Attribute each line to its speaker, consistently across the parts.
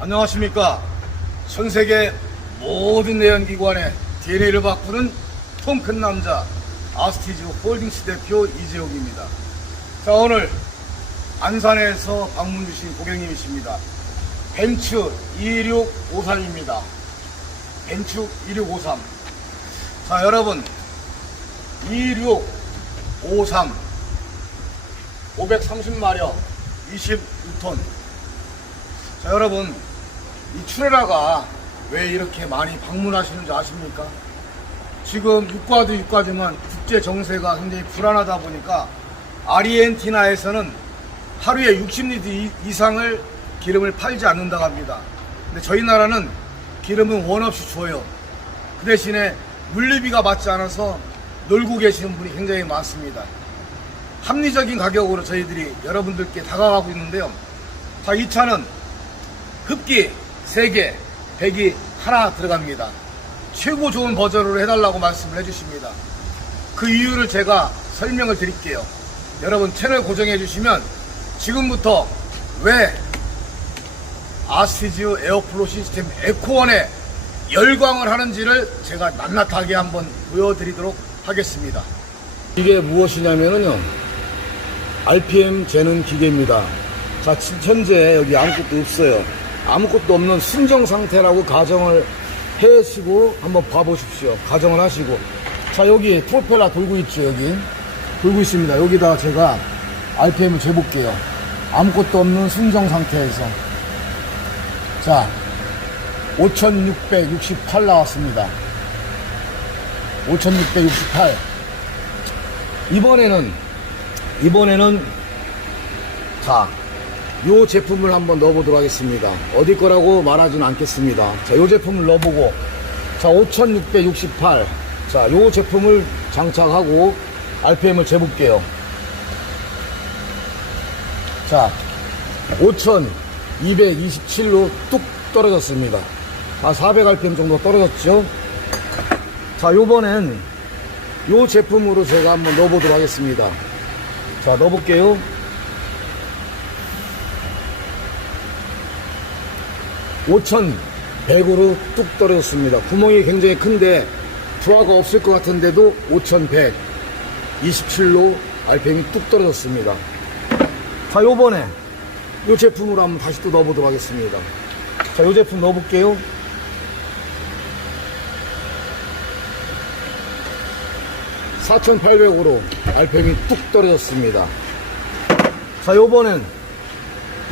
Speaker 1: 안녕하십니까. 전 세계 모든 내연기관의 DNA를 바꾸는 통 큰 남자 아스티즈 홀딩스 대표 이재욱입니다. 자, 오늘 안산에서 방문 주신 고객님이십니다. 벤츠 2653입니다. 벤츠 2653. 자, 여러분. 2653. 530마력 26톤. 자, 여러분. 이 추레라가 왜 이렇게 많이 방문하시는지 아십니까? 지금 육과도 육과지만 국제 정세가 굉장히 불안하다 보니까 아르헨티나에서는 하루에 60리터 이- 이상을 기름을 팔지 않는다고 합니다. 근데 저희 나라는 기름은 원 없이 줘요. 그 대신에 물류비가 맞지 않아서 놀고 계시는 분이 굉장히 많습니다. 합리적인 가격으로 저희들이 여러분들께 다가가고 있는데요. 자, 이 차는 흡기 3개, 배기 하나 들어갑니다. 최고 좋은 버전으로 해달라고 말씀을 해주십니다. 그 이유를 제가 설명을 드릴게요. 여러분 채널 고정해 주시면 지금부터 왜 아스티즈 에어플로 시스템 에코원에 열광을 하는지를 제가 낱낱하게 한번 보여드리도록 하겠습니다. 이게 무엇이냐면요. RPM 재는 기계입니다. 자, 지- 현재 여기 아무것도 없어요. 아무것도 없는 순정 상태라고 가정을 해시고 한번 봐보십시오. 가정을 하시고. 자, 여기 프로펠러 돌고 있죠, 여기. 돌고 있습니다. 여기다 제가 RPM을 재볼게요. 아무것도 없는 순정 상태에서. 자, 5668 나왔습니다. 5668. 이번에는, 이번에는, 자, 요 제품을 한번 넣어보도록 하겠습니다. 어디 거라고 말하지는 않겠습니다. 자, 요 제품을 넣어보고, 자, 5668. 자, 요 제품을 장착하고, RPM을 재볼게요. 자, 5227로 뚝 떨어졌습니다. 한 400rpm 정도 떨어졌죠? 자, 요번엔 요 제품으로 제가 한번 넣어보도록 하겠습니다. 자, 넣어볼게요. 오천 100으로 뚝 떨어졌습니다. 구멍이 굉장히 큰데 부하가 없을 것 같은데도 5100, 27로 RPM이 뚝 떨어졌습니다. 자, 요번에 요 제품으로 한번 다시 또 넣어보도록 하겠습니다. 자, 요 제품 넣어볼게요. (4800으로) RPM이 뚝 떨어졌습니다. 자, 요번엔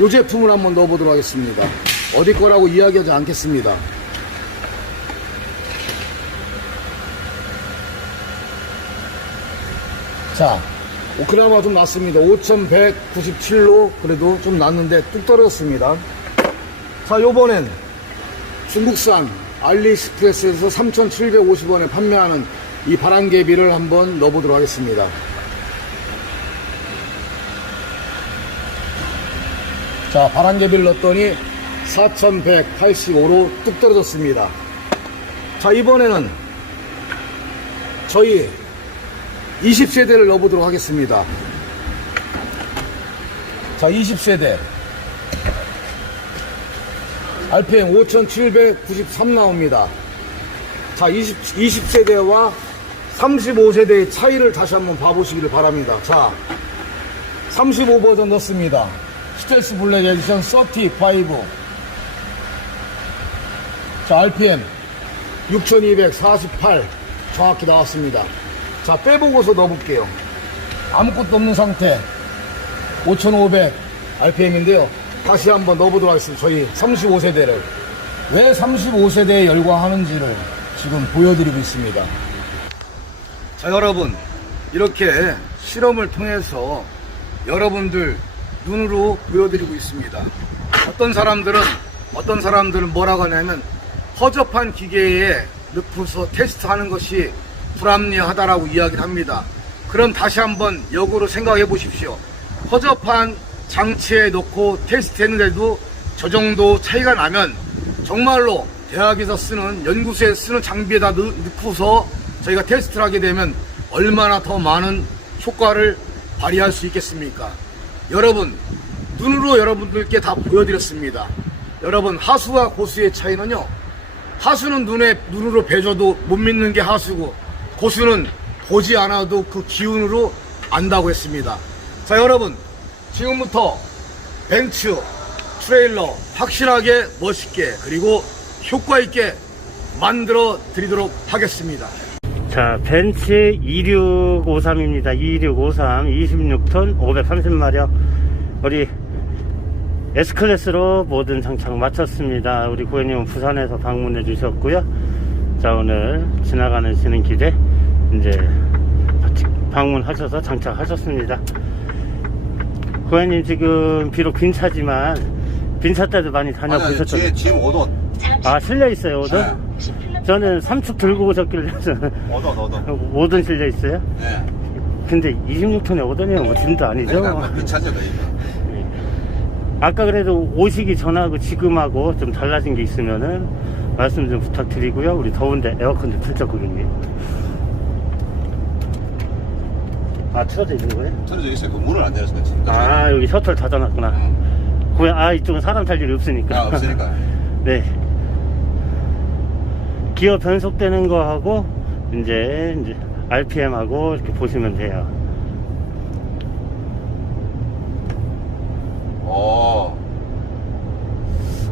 Speaker 1: 요 제품을 한번 넣어보도록 하겠습니다. 어디 거라고 이야기하지 않겠습니다. 자, 오, 그나마 좀 낮습니다. 5197로 그래도 좀 낮는데 뚝 떨어졌습니다. 자, 요번엔 중국산 알리익스프레스에서 3,750원에 판매하는 이 바람개비를 한번 넣어보도록 하겠습니다. 자, 바람개비를 넣었더니 4,185로 뚝 떨어졌습니다. 자, 이번에는 저희 20세대를 넣어보도록 하겠습니다. 자, 20세대. RPM 5793 나옵니다. 자, 20, 20세대와 35세대의 차이를 다시 한번 봐보시기를 바랍니다. 자, 35 버전 넣습니다. 스텔스 블랙 에디션 35. 자, RPM 6248 정확히 나왔습니다. 자, 빼보고서 넣어볼게요. 아무것도 없는 상태. 5500 RPM인데요. 다시 한번 넣어보도록 하겠습니다. 저희 35세대를. 왜 35세대에 열광하는지를 지금 보여드리고 있습니다. 자, 여러분. 이렇게 실험을 통해서 여러분들 눈으로 보여드리고 있습니다. 어떤 사람들은, 어떤 사람들은 뭐라고 하냐면, 허접한 기계에 넣고서 테스트하는 것이 불합리하다라고 이야기를 합니다. 그럼 다시 한번 역으로 생각해 보십시오. 허접한 장치에 넣고 테스트했는데도 저 정도 차이가 나면 정말로 대학에서 쓰는 연구소에 쓰는 장비에다 넣- 넣고서 저희가 테스트를 하게 되면 얼마나 더 많은 효과를 발휘할 수 있겠습니까? 여러분 눈으로 여러분들께 다 보여드렸습니다. 여러분 하수와 고수의 차이는요. 하수는 눈에 눈으로 배져도 못 믿는 게 하수고 고수는 보지 않아도 그 기운으로 안다고 했습니다. 자 여러분 지금부터 벤츠 트레일러 확실하게 멋있게 그리고 효과 있게 만들어 드리도록 하겠습니다.
Speaker 2: 자, 벤츠 2653입니다. 2653, 26톤, 530마력. 우리 S클래스로 모든 장착 마쳤습니다. 우리 고객님은 부산에서 방문해 주셨고요. 자, 오늘 지나가는 시는 길에 이제 방문하셔서 장착하셨습니다. 고객님 지금 비록 빈 차지만 빈 차 때도 많이
Speaker 3: 아니, 아니,
Speaker 2: 다녀보셨죠?
Speaker 3: 뒤에 지금 오돈.
Speaker 2: 아, 실려 있어요, 오든?
Speaker 3: 네.
Speaker 2: 저는 삼축 들고 오셨길래
Speaker 3: 오돈, 오돈.
Speaker 2: 오든 실려 있어요?
Speaker 3: 예.
Speaker 2: 근데 26톤에 오던이면 뭐 짐도 아니죠?
Speaker 3: 그러니까 비차죠, 그러니까.
Speaker 2: 아까 그래도 오시기 전하고 지금하고 좀 달라진 게 있으면은 말씀 좀 부탁드리고요. 우리 더운데 에어컨 좀 틀죠, 고객님. 아, 틀어져 있는 거예요?
Speaker 3: 틀어져 있어요. 그 문을 안 열어서 그렇지.
Speaker 2: 아, 여기 셔틀 닫아놨구나. 고객, 아, 이쪽은 사람 탈 일이 없으니까.
Speaker 3: 아, 없으니까.
Speaker 2: 네. 기어 변속되는 거하고, 이제, 이제, RPM하고 이렇게 보시면 돼요.
Speaker 3: 오.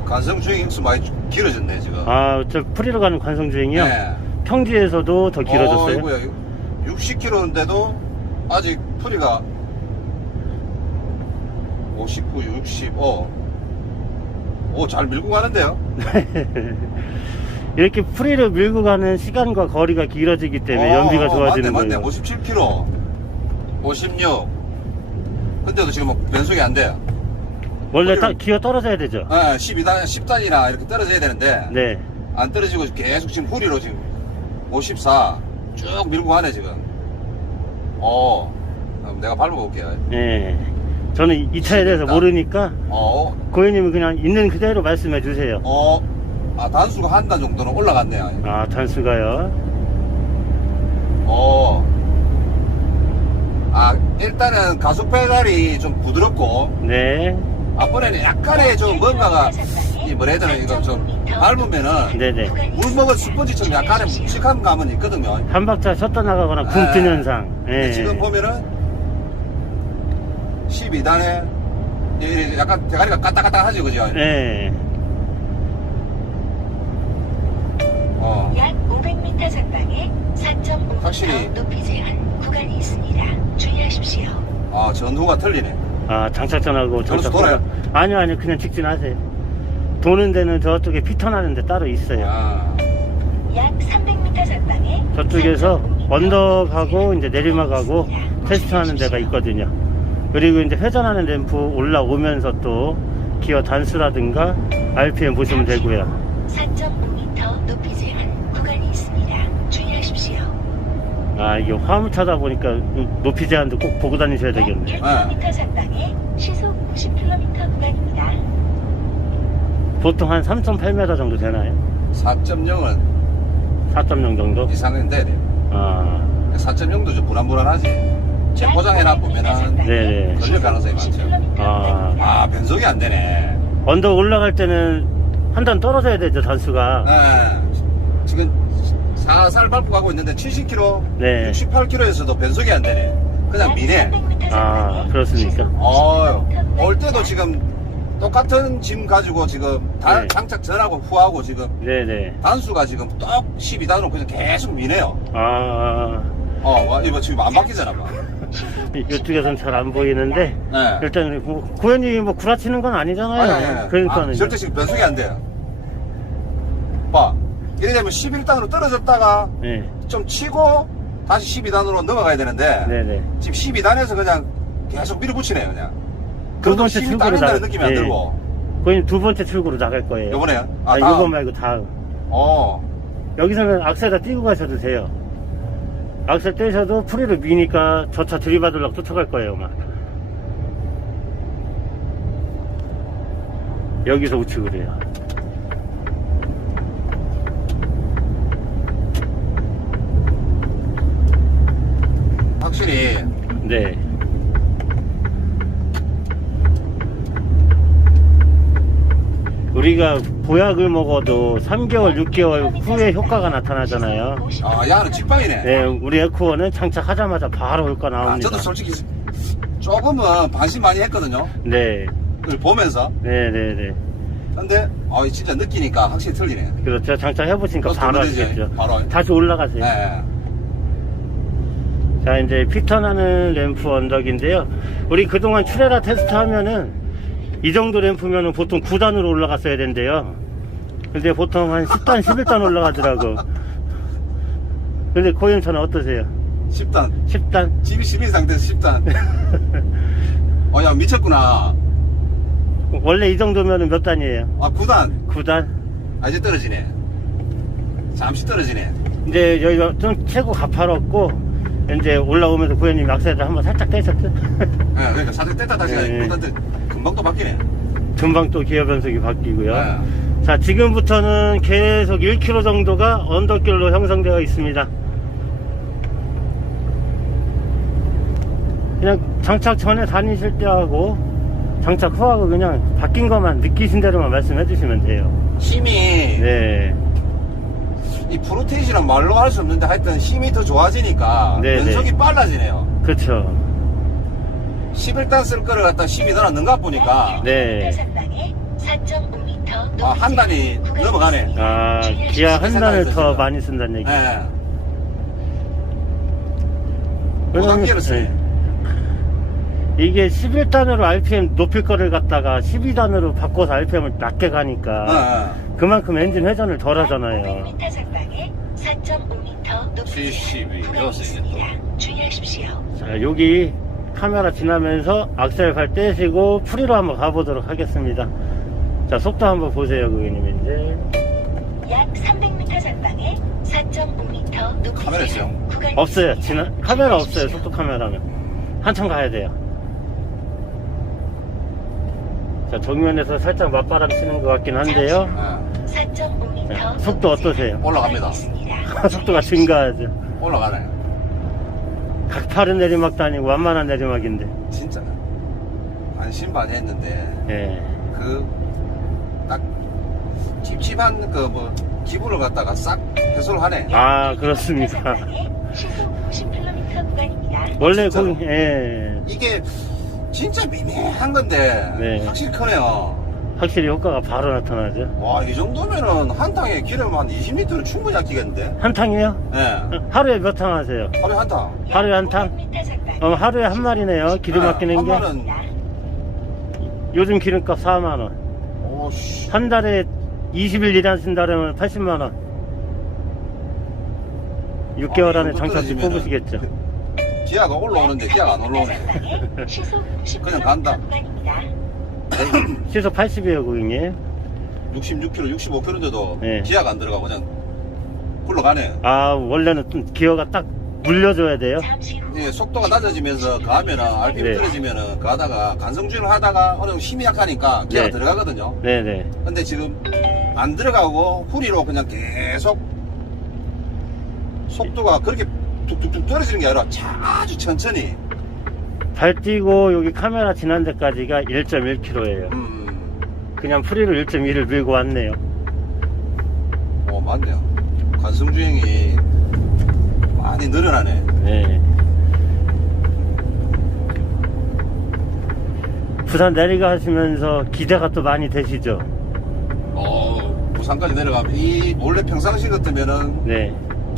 Speaker 3: 간성 주행 인수 많이 길어졌네, 지금.
Speaker 2: 아, 저 프리로 가는 관성주행이요?
Speaker 3: 네.
Speaker 2: 평지에서도 더 길어졌어요?
Speaker 3: 어, 이거야. 60km인데도 아직 풀이가 59, 60, 어. 오, 잘 밀고 가는데요?
Speaker 2: 이렇게 프리로 밀고 가는 시간과 거리가 길어지기 때문에
Speaker 3: 어,
Speaker 2: 연비가
Speaker 3: 어,
Speaker 2: 좋아지는
Speaker 3: 맞네,
Speaker 2: 거예요.
Speaker 3: 맞네. 57km. 56. 근데도 지금 뭐 변속이 안 돼요.
Speaker 2: 원래 다 기어 떨어져야 되죠?
Speaker 3: 예, 12단, 10단이나 이렇게 떨어져야 되는데.
Speaker 2: 네.
Speaker 3: 안 떨어지고 계속 지금 후리로 지금 54. 쭉 밀고 가네, 지금. 어. 그럼 내가 밟아볼게요.
Speaker 2: 네. 저는 이- 이 차에 대해서. 모르니까
Speaker 3: 어,
Speaker 2: 고객님은 그냥 있는 그대로 말씀해 주세요.
Speaker 3: 어. 아, 단수가 한 단 정도는 올라갔네요.
Speaker 2: 아, 단수가요.
Speaker 3: 어. 아, 일단은 가속 페달이 좀 부드럽고,
Speaker 2: 네.
Speaker 3: 앞번에는 약간의 좀 뭔가가, 이 뭐라 해야 되나, 이거 좀 밟으면은,
Speaker 2: 네네.
Speaker 3: 물 먹은 스펀지처럼 약간의 묵직한 감은 있거든요.
Speaker 2: 한 박자 쉬었다 나가거나 굶뜬
Speaker 3: 네.
Speaker 2: 현상.
Speaker 3: 근데
Speaker 2: 예.
Speaker 3: 지금 보면은 12단에 약간 대가리가 까딱까딱 하죠, 그죠?
Speaker 2: 네.
Speaker 3: 어.
Speaker 4: 약 500m 전방에 4.5m
Speaker 3: 확실히.
Speaker 4: 높이 제한 구간이 있습니다. 주의하십시오.
Speaker 3: 아, 전후가 틀리네.
Speaker 2: 아, 장착전하고
Speaker 3: 저기서
Speaker 2: 장착.
Speaker 3: 돌아요?
Speaker 2: 아니요, 아니요. 그냥 직진하세요. 도는 데는 저쪽에 피턴하는 데 따로 있어요.
Speaker 3: 아,
Speaker 4: 약 300m 전방에
Speaker 2: 저쪽에서
Speaker 4: 4.5m
Speaker 2: 언덕하고
Speaker 4: 높이
Speaker 2: 이제 내리막하고. 테스트하는 데가. 있거든요. 그리고 이제 회전하는 램프 올라오면서 또 기어 단수라든가 RPM 보시면 되고요.
Speaker 4: 4.5m
Speaker 2: 아, 이게 화물차다 보니까 높이 제한도 꼭 보고 다니셔야
Speaker 4: 약
Speaker 2: 되겠네.
Speaker 4: 1km 전방에 시속 90km 구간입니다.
Speaker 2: 보통 한 3.8m 정도 되나요?
Speaker 3: 4.0은
Speaker 2: 4.0 정도?
Speaker 3: 이상인데,
Speaker 2: 아,
Speaker 3: 4.0도 좀 불안불안하지. 제 포장해놔 보면은,
Speaker 2: 네네.
Speaker 3: 걸릴 가능성이 많죠.
Speaker 2: 아.
Speaker 3: 아, 변속이 안 되네.
Speaker 2: 언덕 올라갈 때는 한 단 떨어져야 되죠, 단수가.
Speaker 3: 네. 살살 밟고 가고 있는데 70km,
Speaker 2: 네.
Speaker 3: 68km에서도 변속이 안 되네. 그냥 미네.
Speaker 2: 아, 그렇습니까?
Speaker 3: 어, 올 때도 지금 똑같은 짐 가지고 지금 다
Speaker 2: 네.
Speaker 3: 장착 전하고 후하고 지금
Speaker 2: 네네.
Speaker 3: 단수가 지금 똑 12단으로 그냥 계속 미네요.
Speaker 2: 아,
Speaker 3: 어, 와, 이거 지금 안 바뀌잖아, 봐.
Speaker 2: 이쪽에선 잘 안 보이는데,
Speaker 3: 네.
Speaker 2: 일단, 뭐, 고현님이 뭐 구라치는 건 아니잖아요.
Speaker 3: 아니, 아니, 아니.
Speaker 2: 그러니까는.
Speaker 3: 아, 절대 지금 변속이 안 돼요. 봐. 이래 되면 11단으로 떨어졌다가
Speaker 2: 네,
Speaker 3: 좀 치고 다시 12단으로 넘어가야 되는데
Speaker 2: 네네.
Speaker 3: 지금 12단에서 그냥 계속 밀어붙이네요, 그냥.
Speaker 2: 두 번째
Speaker 3: 힘이
Speaker 2: 출구로
Speaker 3: 딸린다는
Speaker 2: 나-
Speaker 3: 느낌이 안
Speaker 2: 예.
Speaker 3: 들고.
Speaker 2: 고현님 두 번째 출구로 나갈 거예요.
Speaker 3: 요번에요?
Speaker 2: 아,
Speaker 3: 아, 다음.
Speaker 2: 이번 말고 다음.
Speaker 3: 어.
Speaker 2: 여기서는 악셀에다 띄고 가셔도 돼요. 악셀 떼셔도 프리로 미니까 저 차 들이받으려고 쫓아갈 거예요, 막. 여기서 우측으로 해요.
Speaker 3: 확실히
Speaker 2: 네. 우리가 보약을 먹어도 3개월, 6개월 후에 효과가 나타나잖아요.
Speaker 3: 아 야는 직방이네
Speaker 2: 네, 우리 에코어는 장착하자마자 바로 효과
Speaker 3: 아,
Speaker 2: 나옵니다.
Speaker 3: 저도 솔직히 조금은 반신 많이 했거든요
Speaker 2: 네,
Speaker 3: 그걸 보면서
Speaker 2: 네, 네, 네.
Speaker 3: 근데 아 진짜 느끼니까 확실히 틀리네
Speaker 2: 그렇죠. 장착해보시니까 바로
Speaker 3: 모르지,
Speaker 2: 아시겠죠.
Speaker 3: 바로.
Speaker 2: 다시 올라가세요.
Speaker 3: 네.
Speaker 2: 자, 이제 피턴하는 램프 언덕인데요. 우리 그동안 추레라 테스트 하면은 이 정도 램프면은 보통 9단으로 올라갔어야 된대요. 근데 보통 한 10단, 11단 올라가더라고. 근데 고현차는 어떠세요?
Speaker 3: 10단
Speaker 2: 10단?
Speaker 3: 집이 10인 상태에서 10단 어야 미쳤구나
Speaker 2: 원래 이 정도면은 몇 단이에요?
Speaker 3: 아 9단
Speaker 2: 9단?
Speaker 3: 아 이제 떨어지네 잠시 떨어지네
Speaker 2: 이제 여기가 좀 최고 가파롭고 이제 올라오면서 고현님 악셀을 한번 살짝 떼셨죠?
Speaker 3: 네, 그러니까 살짝 뗐다 다시
Speaker 2: 네.
Speaker 3: 가니까 금방 또 바뀌네
Speaker 2: 금방 또 기어 변속이 바뀌고요.
Speaker 3: 네.
Speaker 2: 자, 지금부터는 계속 1km 정도가 언덕길로 형성되어 있습니다. 그냥 장착 전에 다니실 때하고 장착 후하고 그냥 바뀐 것만 느끼신 대로만 말씀해 주시면 돼요.
Speaker 3: 힘이
Speaker 2: 네.
Speaker 3: 이 프로테이지란 말로 할 수 없는데 하여튼 힘이 더 좋아지니까
Speaker 2: 네,
Speaker 3: 연속이 빨라지네요
Speaker 2: 그렇죠.
Speaker 3: 11단 쓸 거를 갖다 힘이 더 넣는가 보니까
Speaker 2: 네.
Speaker 3: 아, 한 단이 넘어가네.
Speaker 2: 아, 기아 한 단을 더. 많이 쓴다는 얘기.
Speaker 3: 예.
Speaker 2: 왜냐면,
Speaker 3: 오단기를 쓰네.
Speaker 2: 네. 이게 11단으로 RPM 높일 거를 갖다가 12단으로 바꿔서 RPM을 낮게 가니까
Speaker 3: 예, 예.
Speaker 2: 그만큼 엔진 회전을 덜 하잖아요.
Speaker 4: 500m 상방에 4.5m 높이
Speaker 3: 72
Speaker 4: 있습니다. 주의하십시오.
Speaker 2: 자, 여기 카메라 지나면서 악셀 발 떼시고 프리로 한번 가보도록 하겠습니다. 자, 속도 한번 보세요, 고객님. 이제.
Speaker 4: 약 300m 상방에 4.5m 높이
Speaker 3: 카메라 있어요?
Speaker 4: 구간이
Speaker 2: 없어요. 지나, 카메라 없어요. 속도 카메라는. 한참 가야 돼요. 자, 정면에서 살짝 맞바람 치는 것 같긴 한데요.
Speaker 3: 예.
Speaker 4: 4.5m
Speaker 2: 네, 속도 어떠세요?
Speaker 3: 올라갑니다.
Speaker 2: 속도가 증가하죠.
Speaker 3: 올라가네.
Speaker 2: 각파른 내리막도 아니고 완만한 내리막인데.
Speaker 3: 진짜. 안심반했는데,
Speaker 2: 예.
Speaker 3: 그, 딱, 찝찝한 그 뭐, 기분을 갖다가 싹 해소를 하네.
Speaker 2: 아, 그렇습니다.
Speaker 4: 상방에 시속 90km 구간입니다.
Speaker 2: 원래
Speaker 3: 진짜로?
Speaker 2: 거기, 예.
Speaker 3: 이게 진짜 미미한 건데,
Speaker 2: 네.
Speaker 3: 확실히 크네요.
Speaker 2: 확실히 효과가 바로 나타나죠.
Speaker 3: 와, 이 정도면은 한 탕에 기름 한 20리터를 충분히 아끼겠는데?
Speaker 2: 한 탕이요?
Speaker 3: 예.
Speaker 2: 하루에 몇 탕 하세요?
Speaker 3: 하루에 한 탕.
Speaker 2: 하루에 한 탕?
Speaker 4: 500m 상방에
Speaker 2: 어, 하루에 한 마리네요. 기름
Speaker 3: 네,
Speaker 2: 아끼는
Speaker 3: 한
Speaker 2: 게.
Speaker 3: 마리는-
Speaker 2: 요즘 기름값 4만 원.
Speaker 3: 오씨.
Speaker 2: 한 달에 20일 일하신다면 80만 원. 6개월
Speaker 3: 아,
Speaker 2: 안에
Speaker 3: 이거 떨어지면은-
Speaker 2: 뽑으시겠죠.
Speaker 3: 기아가 올라오는데 기아가 안 올라오네. 그냥 간다.
Speaker 2: 시속 80이에요, 고객님.
Speaker 3: 66km, 65km인데도
Speaker 2: 네.
Speaker 3: 기아가 안 들어가고 그냥 굴러가네.
Speaker 2: 아, 원래는 좀 기어가 딱 물려줘야 돼요.
Speaker 3: 예, 속도가 낮아지면서 가면은 RPM
Speaker 2: 네.
Speaker 3: 떨어지면은 가다가 간성주행을 하다가 어느 정도 힘이 약하니까 기아가
Speaker 2: 네.
Speaker 3: 들어가거든요.
Speaker 2: 네네.
Speaker 3: 근데 지금 안 들어가고 후리로 그냥 계속 속도가 그렇게 툭툭툭 떨어지는 게 아니라 차- 아주 천천히.
Speaker 2: 발 띄고 여기 카메라 지난 데까지가 1.1km예요.
Speaker 3: 음,
Speaker 2: 그냥 프리로 1.1을 밀고 왔네요.
Speaker 3: 어 맞네요. 간성주행이 많이 늘어나네.
Speaker 2: 네. 부산 내려가시면서 기대가 또 많이 되시죠?
Speaker 3: 어, 부산까지 내려가면 이 원래 평상시 같으면은
Speaker 2: 네.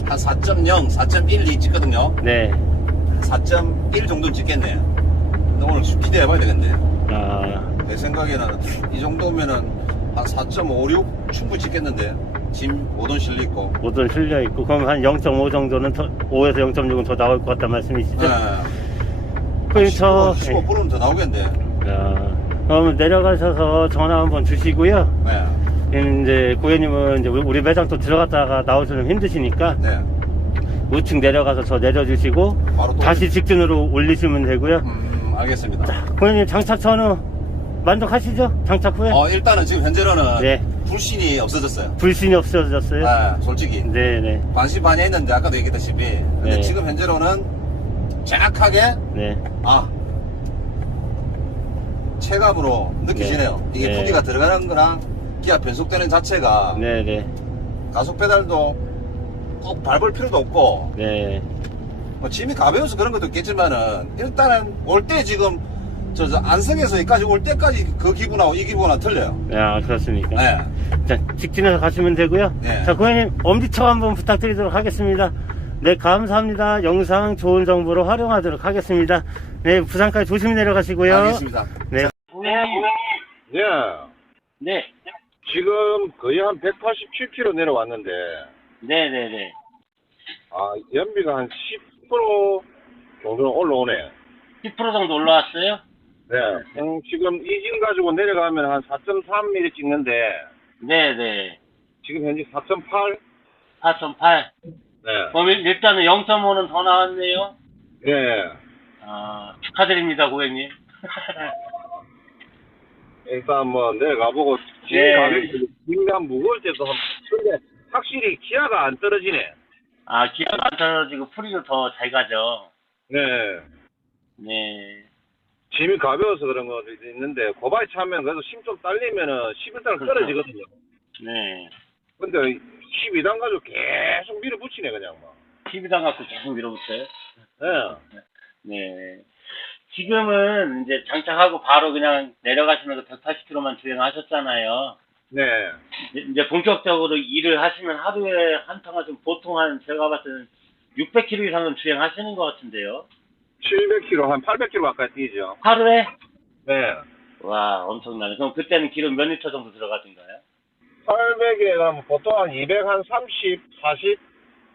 Speaker 3: 한 4.0, 4.12 찍거든요.
Speaker 2: 네.
Speaker 3: 4.1 정도 찍겠네. 근데 오늘 좀 기대해봐야 되겠네.
Speaker 2: 아,
Speaker 3: 내 생각에는 이 정도면은 한 4.56 충분히 찍겠는데. 짐 5돈 실려 있고.
Speaker 2: 모든 실려 있고, 그럼 한 0.5 정도는 더, 5에서 0.6은 더 나올 것 같단 말씀이시죠?
Speaker 3: 네.
Speaker 2: 그럼 저,
Speaker 3: 15, 15%는 더 나오겠네.
Speaker 2: 자, 그럼 내려가셔서 전화 한번 주시고요.
Speaker 3: 네.
Speaker 2: 이제 고객님은 이제 우리 매장 또 들어갔다가 나오시면 힘드시니까
Speaker 3: 네.
Speaker 2: 우측 내려가서 저 내려주시고
Speaker 3: 바로 또.
Speaker 2: 다시 직진으로 올리시면 되고요.
Speaker 3: 음, 알겠습니다.
Speaker 2: 고객님 장착 전후 만족하시죠? 장착 후에?
Speaker 3: 어, 일단은 지금 현재로는
Speaker 2: 네.
Speaker 3: 불신이 없어졌어요.
Speaker 2: 불신이 없어졌어요?
Speaker 3: 네, 솔직히.
Speaker 2: 네네.
Speaker 3: 반신반의 했는데 아까도 얘기했다시피. 근데
Speaker 2: 네.
Speaker 3: 지금 현재로는 정확하게
Speaker 2: 네.
Speaker 3: 아 체감으로 느껴지네요.
Speaker 2: 네.
Speaker 3: 이게
Speaker 2: 네.
Speaker 3: 부기가 들어가는 거랑 기아 변속되는 자체가
Speaker 2: 네네.
Speaker 3: 가속 페달도 꼭 밟을 필요도 없고
Speaker 2: 네.
Speaker 3: 뭐 짐이 가벼워서 그런 것도 있겠지만은 일단은 올 때 지금 저, 저 안성에서 여기까지 올 때까지 그 기분하고 이 기분하고 틀려요.
Speaker 2: 아, 그렇습니까?
Speaker 3: 네.
Speaker 2: 자, 직진해서 가시면 되고요.
Speaker 3: 네.
Speaker 2: 자, 고객님, 엄지척 한번 부탁드리도록 하겠습니다. 네, 감사합니다. 영상 좋은 정보로 활용하도록 하겠습니다. 네, 부산까지 조심히 내려가시고요.
Speaker 3: 알겠습니다.
Speaker 2: 네.
Speaker 5: 네,
Speaker 2: 네.
Speaker 5: 지금 거의 한 187km 내려왔는데,
Speaker 2: 네네네.
Speaker 5: 아, 연비가 한 10% 정도는 올라오네.
Speaker 2: 10% 정도 올라왔어요?
Speaker 5: 네. 음, 지금 이진 가지고 내려가면 한 4.3mm 찍는데,
Speaker 2: 네네.
Speaker 5: 지금 현재 4.8?
Speaker 2: 4.8.
Speaker 5: 네.
Speaker 2: 그럼 일- 일단은 0.5는 더 나왔네요.
Speaker 5: 네.
Speaker 2: 아, 축하드립니다, 고객님.
Speaker 5: 일단 뭐 내려가보고, 지금
Speaker 2: 네.
Speaker 5: 가격이 굉장히 무거울 때도 한, 근데 확실히 기아가 안 떨어지네.
Speaker 2: 아, 기어가 안 떨어지고 풀이도 더 잘 가죠.
Speaker 5: 네.
Speaker 2: 네.
Speaker 5: 짐이 가벼워서 그런 것도 있는데, 고바이 차면 그래도 힘 좀 딸리면은 11단
Speaker 2: 그렇죠.
Speaker 5: 떨어지거든요.
Speaker 2: 네.
Speaker 5: 근데 12단 가지고 계속 밀어붙이네, 그냥 막.
Speaker 2: TV당 갖고 계속 밀어붙여요.
Speaker 5: 네.
Speaker 2: 네. 지금은 이제 장착하고 바로 그냥 내려가시면서 180km만 주행하셨잖아요.
Speaker 5: 네.
Speaker 2: 이제- 본격적으로 일을 하시면 하루에 한 탕은 좀 보통 한 제가 봤을 때는 600km 이상은 주행하시는 것 같은데요.
Speaker 5: 700km, 한 800km 가까이 뛰죠.
Speaker 2: 하루에?
Speaker 5: 네.
Speaker 2: 와, 엄청나네. 그럼 그때는 기름 몇 리터 정도 들어가던가요?
Speaker 5: 800에 가면 보통 한 200, 한 30, 40?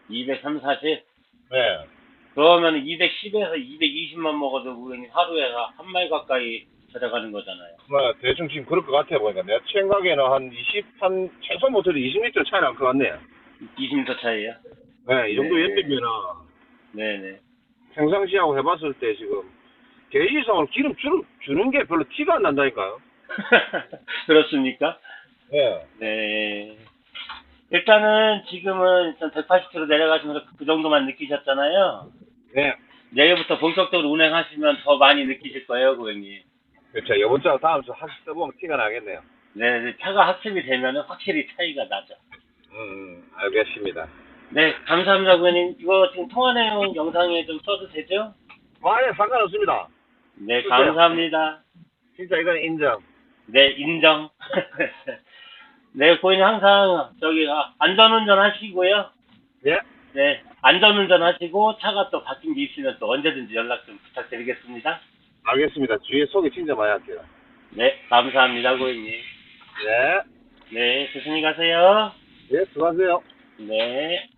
Speaker 2: 230, 40?
Speaker 5: 네.
Speaker 2: 그러면 210에서 220만 먹어도 우리 하루에 한 마일 가까이 들어가는 거잖아요.
Speaker 5: 뭐, 대충 지금 그럴 것 같아 보니까. 내 생각에는 한 20, 한, 최소 못해도 20m 차이 날 것 같네요.
Speaker 2: 20m 차이에요?
Speaker 5: 네, 이 정도
Speaker 2: 네.
Speaker 5: 연비면은,
Speaker 2: 네네.
Speaker 5: 평상시하고 해봤을 때 지금, 게이지성으로 기름 주, 주는 게 별로 티가 안 난다니까요.
Speaker 2: 그렇습니까?
Speaker 5: 네.
Speaker 2: 네. 일단은 지금은 일단 180km 내려가시면서 그 정도만 느끼셨잖아요.
Speaker 5: 네.
Speaker 2: 내일부터 본격적으로 운행하시면 더 많이 느끼실 거예요, 고객님.
Speaker 5: 그렇죠. 이번 주, 다음 주 학습 써보면 티가 나겠네요.
Speaker 2: 네, 네, 차가 학습이 되면 확실히 차이가 나죠.
Speaker 5: 음, 알겠습니다.
Speaker 2: 네, 감사합니다, 고객님. 이거 지금 통화 내용 영상에 좀 써도 되죠?
Speaker 5: 아, 예, 상관없습니다.
Speaker 2: 네,
Speaker 5: 주세요.
Speaker 2: 감사합니다.
Speaker 5: 진짜 이건 인정.
Speaker 2: 네, 인정. 네, 고객님 항상 저기 아, 안전운전 하시고요.
Speaker 5: 예.
Speaker 2: 네, 안전운전 하시고 차가 또 바뀐 게 있으면 또 언제든지 연락 좀 부탁드리겠습니다.
Speaker 5: 알겠습니다. 주위에 소개 진짜 많이 할게요.
Speaker 2: 네, 감사합니다, 고객님.
Speaker 5: 네.
Speaker 2: 네, 조심히 가세요.
Speaker 5: 예, 수고하세요.
Speaker 2: 네.